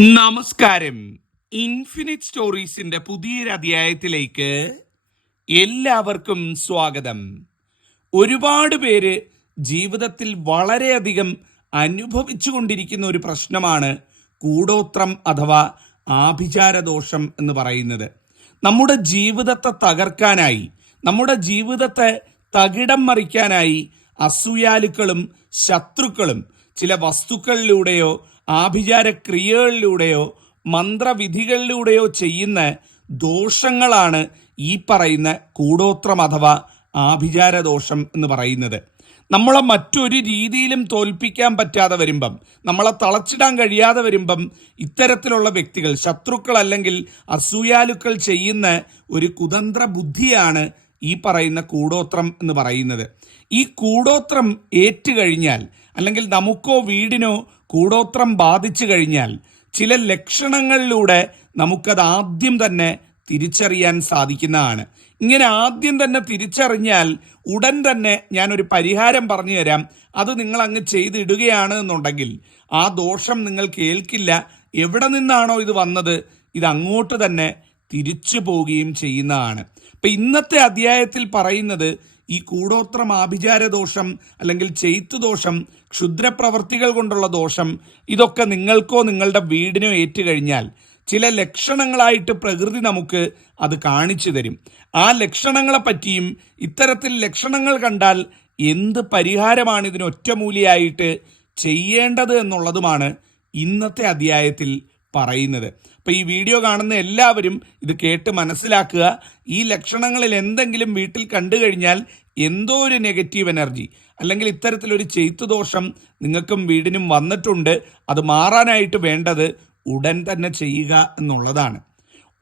നമസ്കാരം. ഇൻഫിനിറ്റ് സ്റ്റോറീസിന്റെ പുതിയൊരു അധ്യായത്തിലേക്ക് എല്ലാവർക്കും സ്വാഗതം. ഒരുപാട് പേര് ജീവിതത്തിൽ വളരെയധികം അനുഭവിച്ചു കൊണ്ടിരിക്കുന്ന ഒരു പ്രശ്നമാണ് കൂടോത്രം അഥവാ ആഭിചാരദോഷം എന്ന് പറയുന്നത്. നമ്മുടെ ജീവിതത്തെ തകർക്കാനായി നമ്മുടെ ജീവിതത്തെ തകിടം മറിക്കാനായി അസൂയാലുക്കളും ശത്രുക്കളും ചില വസ്തുക്കളിലൂടെയോ ആഭിചാര ക്രിയകളിലൂടെയോ മന്ത്രവിധികളിലൂടെയോ ചെയ്യുന്ന ദോഷങ്ങളാണ് ഈ പറയുന്ന കൂടോത്രം അഥവാ ആഭിചാര ദോഷം എന്ന് പറയുന്നത്. നമ്മളെ മറ്റൊരു രീതിയിലും തോൽപ്പിക്കാൻ പറ്റാതെ വരുമ്പം നമ്മളെ തളച്ചിടാൻ കഴിയാതെ വരുമ്പം ഇത്തരത്തിലുള്ള വ്യക്തികൾ ശത്രുക്കൾ അല്ലെങ്കിൽ അസൂയാലുക്കൾ ചെയ്യുന്ന ഒരു കുതന്ത്ര ബുദ്ധിയാണ് ഈ പറയുന്ന കൂടോത്രം എന്ന് പറയുന്നത്. ഈ കൂടോത്രം ഏറ്റുകഴിഞ്ഞാൽ അല്ലെങ്കിൽ നമുക്കോ വീടിനോ കൂടോത്രം ബാധിച്ചു കഴിഞ്ഞാൽ ചില ലക്ഷണങ്ങളിലൂടെ നമുക്കത് ആദ്യം തന്നെ തിരിച്ചറിയാൻ സാധിക്കുന്നതാണ്. ഇങ്ങനെ ആദ്യം തന്നെ തിരിച്ചറിഞ്ഞാൽ ഉടൻ തന്നെ ഞാനൊരു പരിഹാരം പറഞ്ഞു തരാം. അത് നിങ്ങൾ അങ്ങ് ചെയ്തിടുകയാണ് എന്നുണ്ടെങ്കിൽ ആ ദോഷം നിങ്ങൾ കേൾക്കില്ല. എവിടെ നിന്നാണോ ഇത് വന്നത്? ഇത് അങ്ങോട്ട് തന്നെ തിരിച്ചു പോവുകയും ചെയ്യുന്നതാണ്. ഇപ്പം ഇന്നത്തെ അധ്യായത്തിൽ പറയുന്നത് ഈ കൂടോത്രം ആഭിചാര ദോഷം അല്ലെങ്കിൽ ദോഷം ക്ഷുദ്രപ്രവർത്തികൾ കൊണ്ടുള്ള ദോഷം ഇതൊക്കെ നിങ്ങൾക്കോ നിങ്ങളുടെ വീടിനോ ഏറ്റുകഴിഞ്ഞാൽ ചില ലക്ഷണങ്ങളായിട്ട് പ്രകൃതി നമുക്ക് അത് കാണിച്ചു തരും. ആ ലക്ഷണങ്ങളെ പറ്റിയും ഇത്തരത്തിൽ ലക്ഷണങ്ങൾ കണ്ടാൽ എന്ത് പരിഹാരമാണ് ഇതിന് ഒറ്റമൂലിയായിട്ട് ചെയ്യേണ്ടത് എന്നുള്ളതുമാണ് ഇന്നത്തെ അധ്യായത്തിൽ പറയുന്നത്. അപ്പോൾ ഈ വീഡിയോ കാണുന്ന എല്ലാവരും ഇത് കേട്ട് മനസ്സിലാക്കുക. ഈ ലക്ഷണങ്ങളിൽ എന്തെങ്കിലും വീട്ടിൽ കണ്ടു കഴിഞ്ഞാൽ എന്തോ ഒരു നെഗറ്റീവ് എനർജി അല്ലെങ്കിൽ ഇത്തരത്തിലൊരു ദോഷം നിങ്ങൾക്കും വീടിനും വന്നിട്ടുണ്ട്. അത് മാറാനായിട്ട് വേണ്ടത് ഉടൻ തന്നെ ചെയ്യുക എന്നുള്ളതാണ്.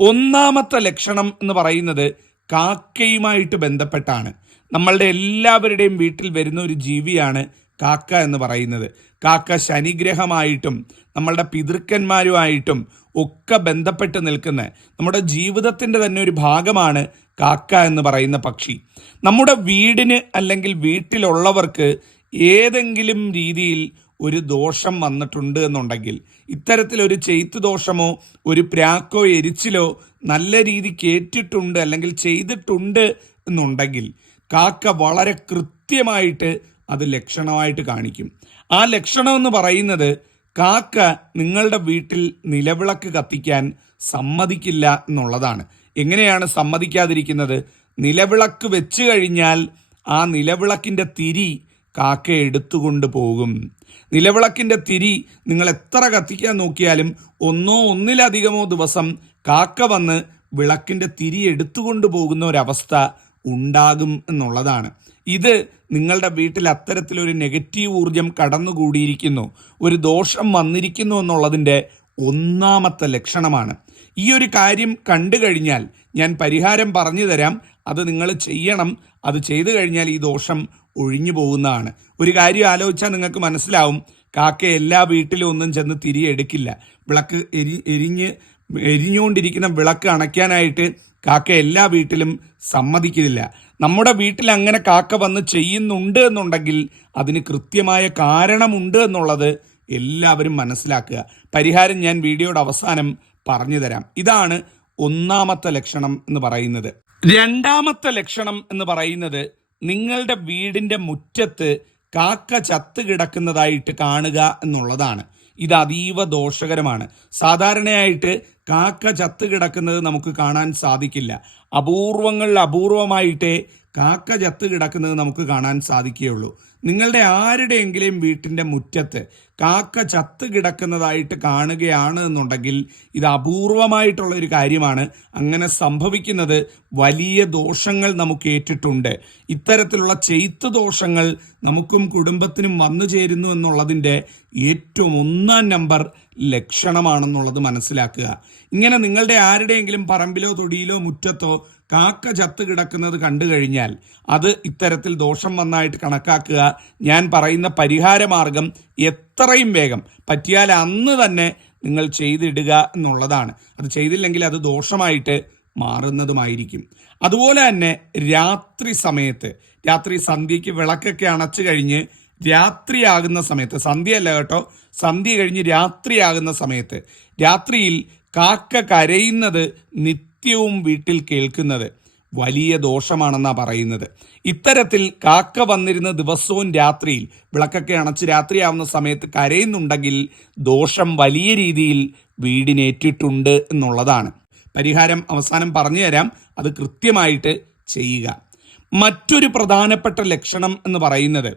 ഒന്നാമത്തെ ലക്ഷണം എന്ന് പറയുന്നത് കാക്കയുമായിട്ട് ബന്ധപ്പെട്ടാണ്. നമ്മളുടെ എല്ലാവരുടെയും വീട്ടിൽ വരുന്ന ഒരു ജീവിയാണ് കാക്ക എന്ന് പറയുന്നത്. കാക്ക ശനിഗ്രഹമായിട്ടും നമ്മളുടെ പിതൃക്കന്മാരുമായിട്ടും ഒക്കെ ബന്ധപ്പെട്ട് നിൽക്കുന്ന നമ്മുടെ ജീവിതത്തിന്റെ തന്നെ ഒരു ഭാഗമാണ് കാക്ക എന്ന് പറയുന്ന പക്ഷി. നമ്മുടെ വീടിന് അല്ലെങ്കിൽ വീട്ടിലുള്ളവർക്ക് ഏതെങ്കിലും രീതിയിൽ ഒരു ദോഷം വന്നിട്ടുണ്ട് എന്നുണ്ടെങ്കിൽ ഇത്തരത്തിലൊരു ചെയ്ത്തു ദോഷമോ ഒരു പ്രാക്കോ എരിച്ചിലോ നല്ല രീതിക്ക് ഏറ്റിട്ടുണ്ട് അല്ലെങ്കിൽ ചെയ്തിട്ടുണ്ട് എന്നുണ്ടെങ്കിൽ കാക്ക വളരെ കൃത്യമായിട്ട് അത് ലക്ഷണമായിട്ട് കാണിക്കും. ആ ലക്ഷണം എന്ന് പറയുന്നത് കാക്ക നിങ്ങളുടെ വീട്ടിൽ നിലവിളക്ക് കത്തിക്കാൻ സമ്മതിക്കില്ല എന്നുള്ളതാണ്. എങ്ങനെയാണ് സമ്മതിക്കാതിരിക്കുന്നത്? നിലവിളക്ക് വെച്ച് കഴിഞ്ഞാൽ ആ നിലവിളക്കിന്റെ തിരി കാക്ക എടുത്തുകൊണ്ട് പോകും. നിലവിളക്കിന്റെ തിരി നിങ്ങൾ എത്ര കത്തിക്കാൻ നോക്കിയാലും ഒന്നോ ഒന്നിലധികമോ ദിവസം കാക്ക വന്ന് വിളക്കിന്റെ തിരി എടുത്തുകൊണ്ട് പോകുന്ന ഒരവസ്ഥ ഉണ്ടാകും എന്നുള്ളതാണ്. ഇത് നിങ്ങളുടെ വീട്ടിൽ അത്തരത്തിലൊരു നെഗറ്റീവ് ഊർജം കടന്നുകൂടിയിരിക്കുന്നു. ഒരു ദോഷം വന്നിരിക്കുന്നു എന്നുള്ളതിന്റെ ഒന്നാമത്തെ ലക്ഷണമാണ്. ഈ ഒരു കാര്യം കണ്ടു കഴിഞ്ഞാൽ ഞാൻ പരിഹാരം പറഞ്ഞു തരാം. അത് നിങ്ങൾ ചെയ്യണം. അത് ചെയ്തു കഴിഞ്ഞാൽ ഈ ദോഷം ഒഴിഞ്ഞു പോകുന്നതാണ്. ഒരു കാര്യം ആലോചിച്ചാൽ നിങ്ങൾക്ക് മനസ്സിലാവും. കാക്ക എല്ലാ വീട്ടിലും ഒന്നും ചെന്ന് തിരിയെടുക്കില്ല. വിളക്ക് എരി എരിഞ്ഞ് എരിഞ്ഞുകൊണ്ടിരിക്കുന്ന വിളക്ക് അണയ്ക്കാനായിട്ട് കാക്ക എല്ലാ വീട്ടിലും സമ്മതിക്കുന്നില്ല. നമ്മുടെ വീട്ടിൽ അങ്ങനെ കാക്ക വന്ന് ചെയ്യുന്നുണ്ട് എന്നുണ്ടെങ്കിൽ അതിന് കൃത്യമായ കാരണമുണ്ട് എന്നുള്ളത് എല്ലാവരും മനസ്സിലാക്കുക. പരിഹാരം ഞാൻ വീഡിയോയുടെ അവസാനം പറഞ്ഞു തരാം. ഇതാണ് ഒന്നാമത്തെ ലക്ഷണം എന്ന് പറയുന്നത്. രണ്ടാമത്തെ ലക്ഷണം എന്ന് പറയുന്നത് നിങ്ങളുടെ വീടിന്റെ മുറ്റത്ത് കാക്ക ചത്ത് കിടക്കുന്നതായിട്ട് കാണുക എന്നുള്ളതാണ്. ഇത് അതീവ ദോഷകരമാണ്. സാധാരണയായിട്ട് കാക്ക ചത്ത് കിടക്കുന്നത് നമുക്ക് കാണാൻ സാധിക്കില്ല. അപൂർവങ്ങളിൽ അപൂർവമായിട്ടേ കാക്ക ചത്ത് കിടക്കുന്നത് നമുക്ക് കാണാൻ സാധിക്കുകയുള്ളൂ. നിങ്ങളുടെ ആരുടെയെങ്കിലും വീട്ടിന്റെ മുറ്റത്ത് കാക്ക ചത്ത് കിടക്കുന്നതായിട്ട് കാണുകയാണ് എന്നുണ്ടെങ്കിൽ ഇത് അപൂർവമായിട്ടുള്ള ഒരു കാര്യമാണ്. അങ്ങനെ സംഭവിക്കുന്നത് വലിയ ദോഷങ്ങൾ നമുക്ക് ഏറ്റിട്ടുണ്ട്. ഇത്തരത്തിലുള്ള ചെയ്ത്ത് ദോഷങ്ങൾ നമുക്കും കുടുംബത്തിനും വന്നു ചേരുന്നു എന്നുള്ളതിന്റെ ഏറ്റവും ഒന്നാം നമ്പർ ലക്ഷണമാണെന്നുള്ളത് മനസ്സിലാക്കുക. ഇങ്ങനെ നിങ്ങളുടെ ആരുടെയെങ്കിലും പറമ്പിലോ തൊടിയിലോ മുറ്റത്തോ കാക്ക ചത്ത് കിടക്കുന്നത് കണ്ടു കഴിഞ്ഞാൽ അത് ഇത്തരത്തിൽ ദോഷം വന്നായിട്ട് കണക്കാക്കുക. ഞാൻ പറയുന്ന പരിഹാരമാർഗം എത്രയും വേഗം. പറ്റിയാൽ അന്ന് തന്നെ നിങ്ങൾ ചെയ്തിടുക എന്നുള്ളതാണ്. അത് ചെയ്തില്ലെങ്കിൽ അത് ദോഷമായിട്ട് മാറുന്നതുമായിരിക്കും. അതുപോലെ തന്നെ രാത്രി സമയത്ത് രാത്രി സന്ധ്യയ്ക്ക് വിളക്കൊക്കെ അണച്ചു കഴിഞ്ഞ് രാത്രിയാകുന്ന സമയത്ത് സന്ധ്യയല്ല കേട്ടോ സന്ധ്യ കഴിഞ്ഞ് രാത്രിയാകുന്ന സമയത്ത് രാത്രിയിൽ കാക്ക കരയുന്നത് നിത്യവും വീട്ടിൽ കേൾക്കുന്നത് വലിയ ദോഷമാണെന്നാ പറയുന്നത്. ഇത്തരത്തിൽ കാക്ക വന്നിരുന്ന ദിവസവും രാത്രിയിൽ വിളക്കൊക്കെ അണച്ച് രാത്രിയാവുന്ന സമയത്ത് കരയുന്നുണ്ടെങ്കിൽ ദോഷം വലിയ രീതിയിൽ വീടിനേറ്റിട്ടുണ്ട് എന്നുള്ളതാണ്. പരിഹാരം അവസാനം പറഞ്ഞു തരാം. അത് കൃത്യമായിട്ട് ചെയ്യുക. മറ്റൊരു പ്രധാനപ്പെട്ട ലക്ഷണം എന്ന് പറയുന്നത്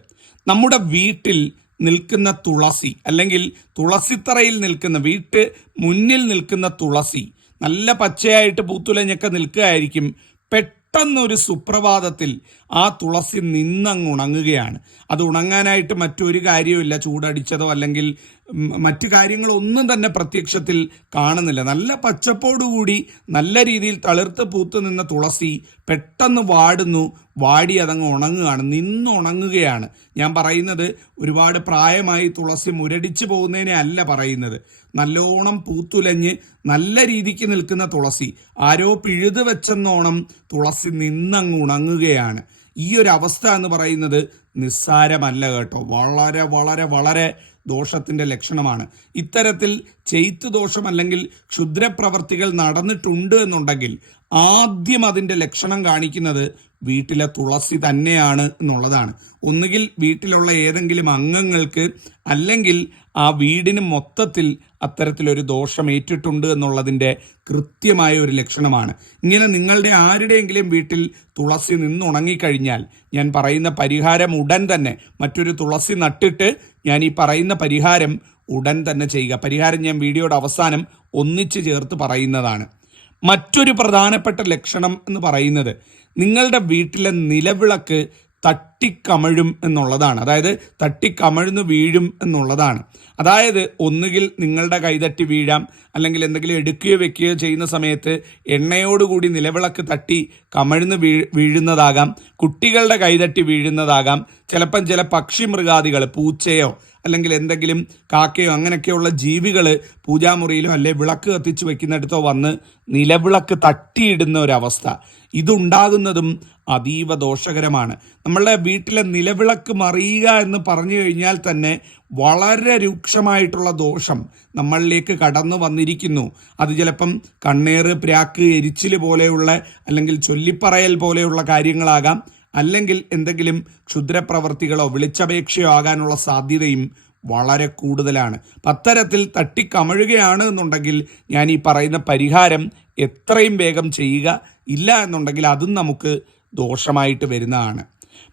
നമ്മുടെ വീട്ടിൽ നിൽക്കുന്ന തുളസി അല്ലെങ്കിൽ തുളസിത്തറയിൽ നിൽക്കുന്ന വീട്ട് മുന്നിൽ നിൽക്കുന്ന തുളസി നല്ല പച്ചയായിട്ട് പൂത്തുലഞ്ഞൊക്കെ നിൽക്കുകയായിരിക്കും. പെട്ടെന്നൊരു സുപ്രഭാതത്തിൽ ആ തുളസി നിന്നങ്ങ് ഉണങ്ങുകയാണ്. അത് ഉണങ്ങാനായിട്ട് മറ്റൊരു കാര്യവുമില്ല. ചൂടടിച്ചതോ അല്ലെങ്കിൽ മറ്റു കാര്യങ്ങളൊന്നും തന്നെ പ്രത്യക്ഷത്തിൽ കാണുന്നില്ല. നല്ല പച്ചപ്പോടുകൂടി നല്ല രീതിയിൽ തളിർത്ത് പൂത്ത് നിന്ന തുളസി പെട്ടെന്ന് വാടുന്നു. വാടി അതങ്ങ് ഉണങ്ങുകയാണ്. നിന്ന് ഉണങ്ങുകയാണ്. ഞാൻ പറയുന്നത് ഒരുപാട് പ്രായമായി തുളസി മുരടിച്ചു പോകുന്നതിനെ അല്ല പറയുന്നത്. നല്ലോണം പൂത്തുലഞ്ഞ് നല്ല രീതിക്ക് നിൽക്കുന്ന തുളസി. ആരോ പിഴുതു വെച്ചെന്നോണം തുളസി നിന്നങ്ങ് ഉണങ്ങുകയാണ്. ഈ ഒരു അവസ്ഥ എന്ന് പറയുന്നത് നിസ്സാരമല്ല കേട്ടോ. വളരെ വളരെ വളരെ ദോഷത്തിന്റെ ലക്ഷണമാണ്. ഇത്തരത്തിൽ ചെയ്ത്തു ദോഷം അല്ലെങ്കിൽ ക്ഷുദ്രപ്രവർത്തികൾ നടന്നിട്ടുണ്ട് എന്നുണ്ടെങ്കിൽ ആദ്യം അതിന്റെ ലക്ഷണം കാണിക്കുന്നത് വീട്ടിലെ തുളസി തന്നെയാണ് എന്നുള്ളതാണ്. ഒന്നുകിൽ വീട്ടിലുള്ള ഏതെങ്കിലും അംഗങ്ങൾക്ക് അല്ലെങ്കിൽ ആ വീടിന് മൊത്തത്തിൽ അത്തരത്തിലൊരു ദോഷം ഏറ്റിട്ടുണ്ട് എന്നുള്ളതിന്റെ കൃത്യമായ ഒരു ലക്ഷണമാണ്. ഇങ്ങനെ നിങ്ങളുടെ ആരുടെയെങ്കിലും വീട്ടിൽ തുളസി നിന്നുണങ്ങിക്കഴിഞ്ഞാൽ ഞാൻ പറയുന്ന പരിഹാരം ഉടൻ തന്നെ മറ്റൊരു തുളസി നട്ടിട്ട് ഞാൻ ഈ പറയുന്ന പരിഹാരം ഉടൻ തന്നെ ചെയ്യുക. പരിഹാരം ഞാൻ വീഡിയോയുടെ അവസാനം ഒന്നിച്ചു ചേർത്ത് പറയുന്നതാണ്. മറ്റൊരു പ്രധാനപ്പെട്ട ലക്ഷണം എന്ന് പറയുന്നത് നിങ്ങളുടെ വീട്ടിലെ നിലവിളക്ക് തട്ടിക്കമഴും എന്നുള്ളതാണ്. അതായത് തട്ടിക്കമഴ്ന്നു വീഴും എന്നുള്ളതാണ്. അതായത് ഒന്നുകിൽ നിങ്ങളുടെ കൈതട്ടി വീഴാം അല്ലെങ്കിൽ എന്തെങ്കിലും എടുക്കുകയോ വെക്കുകയോ ചെയ്യുന്ന സമയത്ത് എണ്ണയോടുകൂടി നിലവിളക്ക് തട്ടി കമഴ്ന്ന് വീ വീഴുന്നതാകാം കുട്ടികളുടെ കൈതട്ടി വീഴുന്നതാകാം. ചിലപ്പം ചില പക്ഷി മൃഗാദികൾ പൂച്ചയോ അല്ലെങ്കിൽ എന്തെങ്കിലും കാക്കയോ അങ്ങനെയൊക്കെയുള്ള ജീവികൾ പൂജാമുറിയിലോ അല്ലെ വിളക്ക് കത്തിച്ച് വെക്കുന്നിടത്തോ വന്ന് നിലവിളക്ക് തട്ടിയിടുന്ന ഒരവസ്ഥ. ഇതുണ്ടാകുന്നതും അതീവ ദോഷകരമാണ്. നമ്മളുടെ വീട്ടിലെ നിലവിളക്ക് മറിയുക എന്ന് പറഞ്ഞു കഴിഞ്ഞാൽ തന്നെ വളരെ രൂക്ഷമായിട്ടുള്ള ദോഷം നമ്മളിലേക്ക് കടന്നു വന്നിരിക്കുന്നു. അത് ചിലപ്പം കണ്ണേറ് പ്രാക്ക് എരിച്ചിൽ പോലെയുള്ള അല്ലെങ്കിൽ ചൊല്ലിപ്പറയൽ പോലെയുള്ള കാര്യങ്ങളാകാം. അല്ലെങ്കിൽ എന്തെങ്കിലും ക്ഷുദ്രപ്രവർത്തികളോ വിളിച്ചപേക്ഷയോ ആകാനുള്ള സാധ്യതയും വളരെ കൂടുതലാണ്. അപ്പം അത്തരത്തിൽ തട്ടിക്കമഴുകയാണ് എന്നുണ്ടെങ്കിൽ ഞാൻ ഈ പറയുന്ന പരിഹാരം എത്രയും വേഗം ചെയ്യുക ഇല്ല എന്നുണ്ടെങ്കിൽ അതും നമുക്ക് ദോഷമായിട്ട് വരുന്നതാണ്.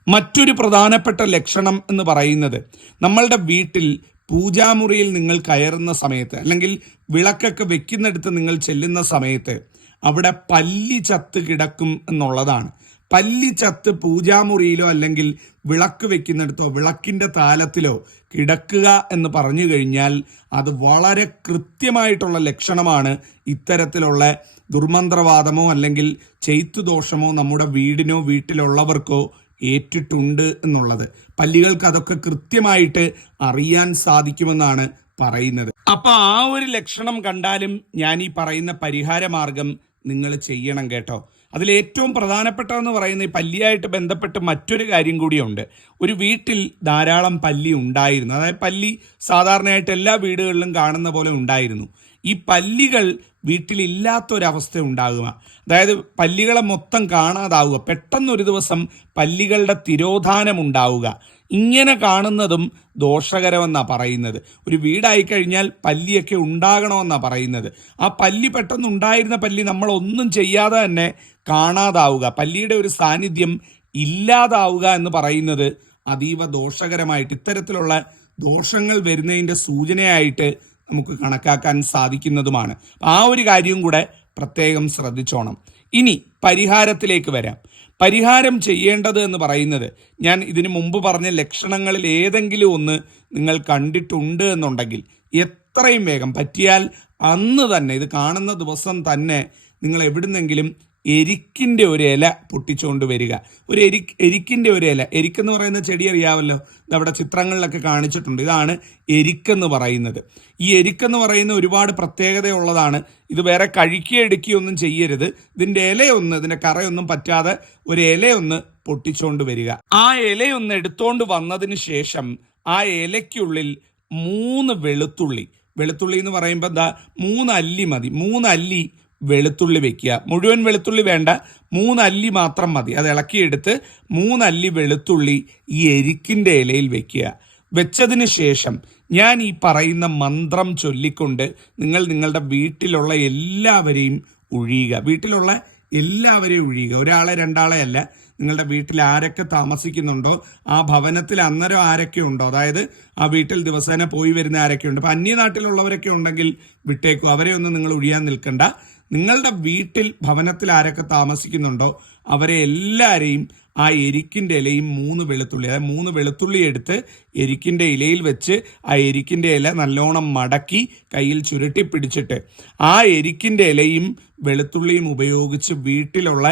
മറ്റൊരു പ്രധാനപ്പെട്ട ലക്ഷണം എന്ന് പറയുന്നത് നമ്മളുടെ വീട്ടിൽ പൂജാമുറിയിൽ നിങ്ങൾ കയറുന്ന സമയത്ത് അല്ലെങ്കിൽ വിളക്കൊക്കെ വെക്കുന്നിടത്ത് നിങ്ങൾ ചെല്ലുന്ന സമയത്ത് അവിടെ പല്ലി ചത്ത് കിടക്കും എന്നുള്ളതാണ്. പല്ലി ചത്ത് പൂജാമുറിയിലോ അല്ലെങ്കിൽ വിളക്ക് വെക്കുന്നിടത്തോ വിളക്കിന്റെ താലത്തിലോ കിടക്കുക എന്ന് പറഞ്ഞു കഴിഞ്ഞാൽ അത് വളരെ കൃത്യമായിട്ടുള്ള ലക്ഷണമാണ് ഇത്തരത്തിലുള്ള ദുർമന്ത്രവാദമോ അല്ലെങ്കിൽ ചെയ്ത്തു ദോഷമോ നമ്മുടെ വീടിനോ വീട്ടിലുള്ളവർക്കോ ഏറ്റിട്ടുണ്ട് എന്നുള്ളത്. പല്ലികൾക്ക് അതൊക്കെ കൃത്യമായിട്ട് അറിയാൻ സാധിക്കുമെന്നാണ് പറയുന്നത്. അപ്പൊ ആ ഒരു ലക്ഷണം കണ്ടാലും ഞാൻ ഈ പറയുന്ന പരിഹാര മാർഗം നിങ്ങൾ ചെയ്യണം കേട്ടോ. അതിൽ ഏറ്റവും പ്രധാനപ്പെട്ടതെന്ന് പറയുന്ന ഈ പല്ലിയായിട്ട് ബന്ധപ്പെട്ട് മറ്റൊരു കാര്യം കൂടിയുണ്ട്. ഒരു വീട്ടിൽ ധാരാളം പല്ലി ഉണ്ടായിരുന്നു. അതായത് പല്ലി സാധാരണയായിട്ട് എല്ലാ വീടുകളിലും കാണുന്ന പോലെ ഉണ്ടായിരുന്നു. ഈ പല്ലികൾ വീട്ടിലില്ലാത്തൊരവസ്ഥ ഉണ്ടാകുക. അതായത് പല്ലികളെ മൊത്തം കാണാതാവുക. പെട്ടെന്നൊരു ദിവസം പല്ലികളുടെ തിരോധാനം ഉണ്ടാവുക. ഇങ്ങനെ കാണുന്നതും ദോഷകരമെന്നാണ് പറയുന്നത്. ഒരു വീടായി കഴിഞ്ഞാൽ പല്ലിയൊക്കെ ഉണ്ടാകണമെന്നാണ് പറയുന്നത്. ആ പല്ലി പെട്ടെന്ന് ഉണ്ടായിരുന്ന പല്ലി നമ്മൾ ഒന്നും ചെയ്യാതെ തന്നെ കാണാതാവുക പല്ലിയുടെ ഒരു സാന്നിധ്യം ഇല്ലാതാവുക എന്ന് പറയുന്നത് അതീവ ദോഷകരമായിട്ട് ഇത്തരത്തിലുള്ള ദോഷങ്ങൾ വരുന്നതിന്റെ സൂചനയായിട്ട് നമുക്ക് കണക്കാക്കാൻ സാധിക്കുന്നതുമാണ്. ആ ഒരു കാര്യവും കൂടെ പ്രത്യേകം ശ്രദ്ധിച്ചോണം. ഇനി പരിഹാരത്തിലേക്ക് വരാം. പരിഹാരം ചെയ്യേണ്ടത് എന്ന് പറയുന്നത്. ഞാൻ ഇതിനു മുമ്പ് പറഞ്ഞ ലക്ഷണങ്ങളിൽ ഏതെങ്കിലും ഒന്ന് നിങ്ങൾ കണ്ടിട്ടുണ്ട് എന്നുണ്ടെങ്കിൽ എത്രയും വേഗം പറ്റിയാൽ അന്ന് തന്നെ ഇത് കാണുന്ന ദിവസം തന്നെ നിങ്ങൾ എവിടുന്നെങ്കിലും എരിക്കിന്റെ ഒരു ഇല പൊട്ടിച്ചുകൊണ്ട് വരിക. ഒരു എരി എരിക്കിന്റെ ഒരു ഇല എരിക്കെന്ന് പറയുന്ന ചെടി അറിയാമല്ലോ ഇതവിടെ ചിത്രങ്ങളിലൊക്കെ കാണിച്ചിട്ടുണ്ട്. ഇതാണ് എരിക്കെന്ന് പറയുന്നത്. ഈ എരിക്കെന്ന് പറയുന്ന ഒരുപാട് പ്രത്യേകതയുള്ളതാണ്. ഇത് വേറെ കഴിക്കുകയോ എടുക്കുകയോ ഒന്നും ചെയ്യരുത്. ഇതിന്റെ ഇലയൊന്ന് ഇതിന്റെ കറയൊന്നും പറ്റാതെ ഒരു ഇലയൊന്ന് പൊട്ടിച്ചുകൊണ്ട് വരിക. ആ ഇലയൊന്ന് എടുത്തുകൊണ്ട് വന്നതിന് ശേഷം ആ ഇലയ്ക്കുള്ളിൽ മൂന്ന് വെളുത്തുള്ളി. വെളുത്തുള്ളി എന്ന് പറയുമ്പോൾ എന്താ? മൂന്ന് അല്ലി മതി. മൂന്ന് അല്ലി വെളുത്തുള്ളി വെക്കുക. മുഴുവൻ വെളുത്തുള്ളി വേണ്ട. മൂന്നല്ലി മാത്രം മതി. അത് ഇളക്കിയെടുത്ത് മൂന്നല്ലി വെളുത്തുള്ളി ഈ എരിക്കിന്റെ ഇലയിൽ വെക്കുക. വെച്ചതിന് ശേഷം ഞാൻ ഈ പറയുന്ന മന്ത്രം ചൊല്ലിക്കൊണ്ട് നിങ്ങൾ നിങ്ങളുടെ വീട്ടിലുള്ള എല്ലാവരെയും ഒഴിയുക. വീട്ടിലുള്ള എല്ലാവരെയും ഒഴിയുക. ഒരാളെ രണ്ടാളെ അല്ല. നിങ്ങളുടെ വീട്ടിൽ ആരൊക്കെ താമസിക്കുന്നുണ്ടോ? ആ ഭവനത്തിൽ അന്നേരം ആരൊക്കെ ഉണ്ടോ? അതായത് ആ വീട്ടിൽ ദിവസേന പോയി വരുന്ന ആരൊക്കെ ഉണ്ട്? അപ്പം അന്യനാട്ടിലുള്ളവരൊക്കെ ഉണ്ടെങ്കിൽ വിട്ടേക്കും. അവരെ ഒന്നും നിങ്ങൾ ഒഴിയാൻ നിൽക്കണ്ട. നിങ്ങളുടെ വീട്ടിൽ ഭവനത്തിൽ ആരൊക്കെ താമസിക്കുന്നുണ്ടോ അവരെ എല്ലാവരെയും ആ എരിക്കിന്റെ ഇലയും മൂന്ന് വെളുത്തുള്ളി അതായത് മൂന്ന് വെളുത്തുള്ളി എടുത്ത് എരിക്കിന്റെ ഇലയിൽ വെച്ച് ആ എരിക്കിന്റെ ഇല നല്ലോണം മടക്കി കയ്യിൽ ചുരുട്ടി പിടിച്ചിട്ട് ആ എരിക്കിന്റെ ഇലയും വെളുത്തുള്ളിയും ഉപയോഗിച്ച് വീട്ടിലുള്ള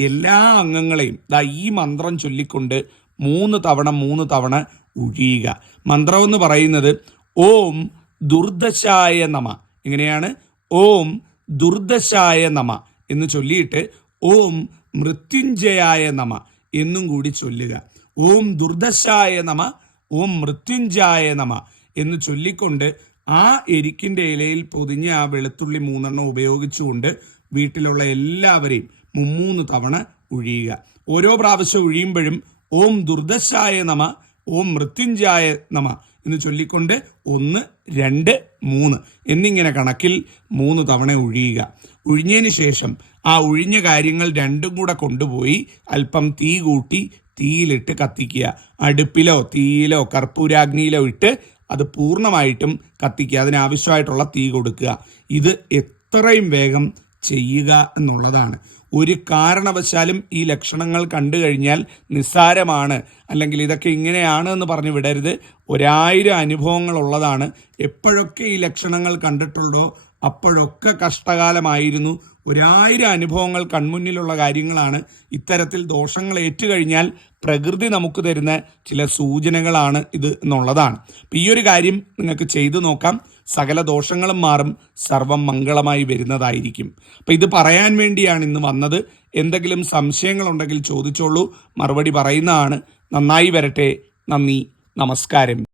എല്ലാ അംഗങ്ങളെയും ദാ ഈ മന്ത്രം ചൊല്ലിക്കൊണ്ട് മൂന്ന് തവണ മൂന്ന് തവണ ഒഴിയുക മന്ത്രം എന്ന് പറയുന്നത് ഓം ദുർദശായ നമ എങ്ങനെയാണ്? ഓം ദുർദശായ നമ എന്ന് ചൊല്ലിയിട്ട് ഓം മൃത്യുഞ്ജയായ നമ എന്നും കൂടി ചൊല്ലുക. ഓം ദുർദശായ നമ ഓം മൃത്യുഞ്ജായ നമ എന്ന് ചൊല്ലിക്കൊണ്ട് ആ എരിക്കിന്റെ ഇലയിൽ പൊതിഞ്ഞ ആ വെളുത്തുള്ളി മൂന്നെണ്ണം ഉപയോഗിച്ചുകൊണ്ട് വീട്ടിലുള്ള എല്ലാവരെയും മുമ്മൂന്ന് തവണ ഒഴിയുക ഓരോ പ്രാവശ്യം ഒഴിയുമ്പോഴും ഓം ദുർദശായ നമ ഓം മൃത്യുഞ്ജായ നമ എന്ന് ചൊല്ലിക്കൊണ്ട് ഒന്ന് രണ്ട് മൂന്ന്. എന്നിങ്ങനെ കണക്കിൽ മൂന്ന് തവണ ഒഴിയുക ഒഴിഞ്ഞതിന് ശേഷം ആ ഒഴിഞ്ഞ കാര്യങ്ങൾ രണ്ടും കൂടെ കൊണ്ടുപോയി അല്പം തീ കൂട്ടി തീയിലിട്ട് കത്തിക്കുക. അടുപ്പിലോ തീയിലോ കർപ്പൂരാഗ്നിയിലോ ഇട്ട് അത് പൂർണമായിട്ടും കത്തിക്കുക. അതിനാവശ്യമായിട്ടുള്ള തീ കൊടുക്കുക. ഇത് എത്രയും വേഗം ചെയ്യുക എന്നുള്ളതാണ്. ഒരു കാരണവശാലും ഈ ലക്ഷണങ്ങൾ കണ്ടു കഴിഞ്ഞാൽ നിസ്സാരമാണ്. അല്ലെങ്കിൽ ഇതൊക്കെ ഇങ്ങനെയാണ് എന്ന് പറഞ്ഞു വിടരുത്. ഒരായിരം അനുഭവങ്ങൾ ഉള്ളതാണ് എപ്പോഴൊക്കെ ഈ ലക്ഷണങ്ങൾ കണ്ടിട്ടുള്ളോ അപ്പോഴൊക്കെ കഷ്ടകാലമായിരുന്നു. ഒരായിരം അനുഭവങ്ങൾ കൺമുന്നിലുള്ള കാര്യങ്ങളാണ്. ഇത്തരത്തിൽ ദോഷങ്ങൾ ഏറ്റുകഴിഞ്ഞാൽ പ്രകൃതി നമുക്ക് തരുന്ന ചില സൂചനകളാണ് ഇത് എന്നുള്ളതാണ്. അപ്പം ഈ ഒരു കാര്യം നിങ്ങൾക്ക് ചെയ്തു നോക്കാം. സകല ദോഷങ്ങളും മാറും സർവം മംഗളമായി വരുന്നതായിരിക്കും. അപ്പം ഇത് പറയാൻ വേണ്ടിയാണ് ഇന്ന് വന്നത്. എന്തെങ്കിലും സംശയങ്ങളുണ്ടെങ്കിൽ ചോദിച്ചോളൂ. മറുപടി പറയുന്നതാണ്. നന്നായി വരട്ടെ. നന്ദി. നമസ്കാരം.